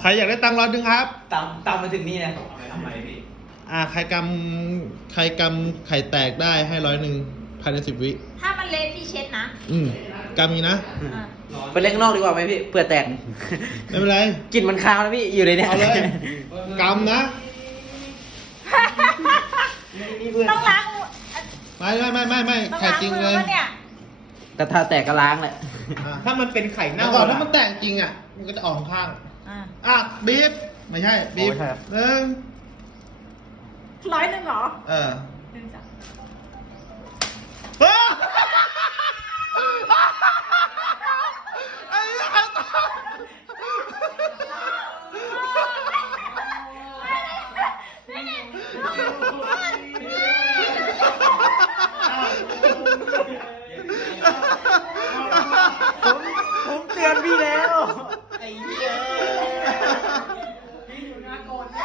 ใครอยากได้ตังค์รอนึ่งครับ ตาม ตามมาถึงนี่นะทำไมพี่ อ่าใครกำใครกำไข่แตกได้ให้ร้อยหนึ่งภายในสิบวิ ถ้ามันเละพี่เช็ดนะอืมกำนี้นะ ไปเล่นข้างนอกดีกว่าไหมพี่เผื่อแตก ไม่เป็นไรกลิ่นมันคาวนะพี่ อยู่เลยเนี่ยเอาเลยกำนะ ต้องล้าง ไม่ไม่ไม่ไม่ไม่ไข่จริงเลย แต่ถ้าแตกก็ล้างแหละถ้ามันเป็นไข่เน่าถ้ามันแตกจริงอ่ะ มันก็จะออกข้างอ่ะะบีบไม่ใช่ บีบหนึ่งร้อยหนึ่งเหรอเออผมเตือนพี่แล้ว going okay. now.